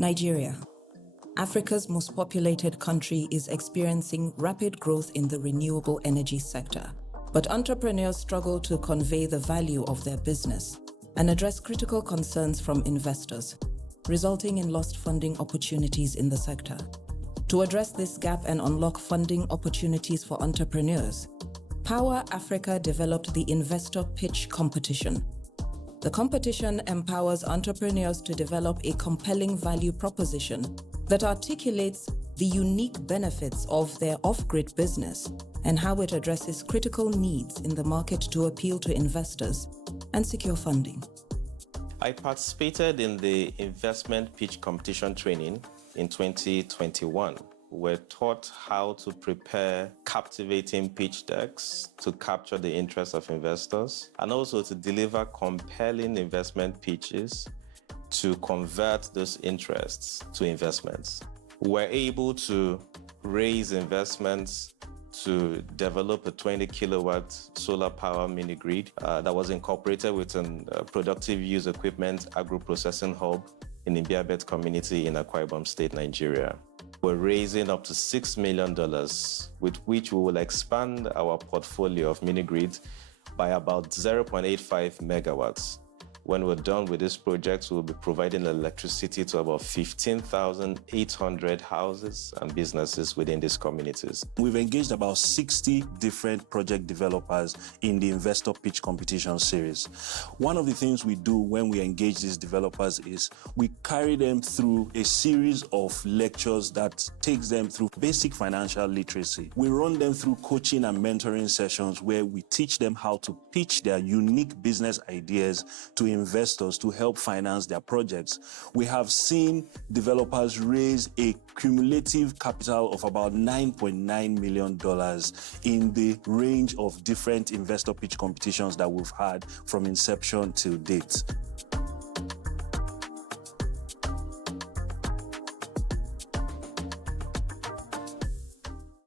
Nigeria, Africa's most populated country, is experiencing rapid growth in the renewable energy sector. But entrepreneurs struggle to convey the value of their business and address critical concerns from investors, resulting in lost funding opportunities in the sector. To address this gap and unlock funding opportunities for entrepreneurs, Power Africa developed the Investor Pitch Competition. The competition empowers entrepreneurs to develop a compelling value proposition that articulates the unique benefits of their off-grid business and how it addresses critical needs in the market to appeal to investors and secure funding. I participated in the investment pitch competition training in 2021. We're taught how to prepare captivating pitch decks to capture the interest of investors and also to deliver compelling investment pitches to convert those interests to investments. We're able to raise investments to develop a 20 kilowatt solar power mini grid that was incorporated with a productive use equipment agro-processing hub in the Imbiabet community in Akwa Ibom State, Nigeria. We're raising up to $6 million, with which we will expand our portfolio of mini grids by about 0.85 megawatts. When we're done with this project, we'll be providing electricity to about 15,800 houses and businesses within these communities. We've engaged about 60 different project developers in the Investor Pitch Competition series. One of the things we do when we engage these developers is we carry them through a series of lectures that takes them through basic financial literacy. We run them through coaching and mentoring sessions where we teach them how to pitch their unique business ideas to investors to help finance their projects. We have seen developers raise a cumulative capital of about $9.9 million in the range of different investor pitch competitions that we've had from inception till date.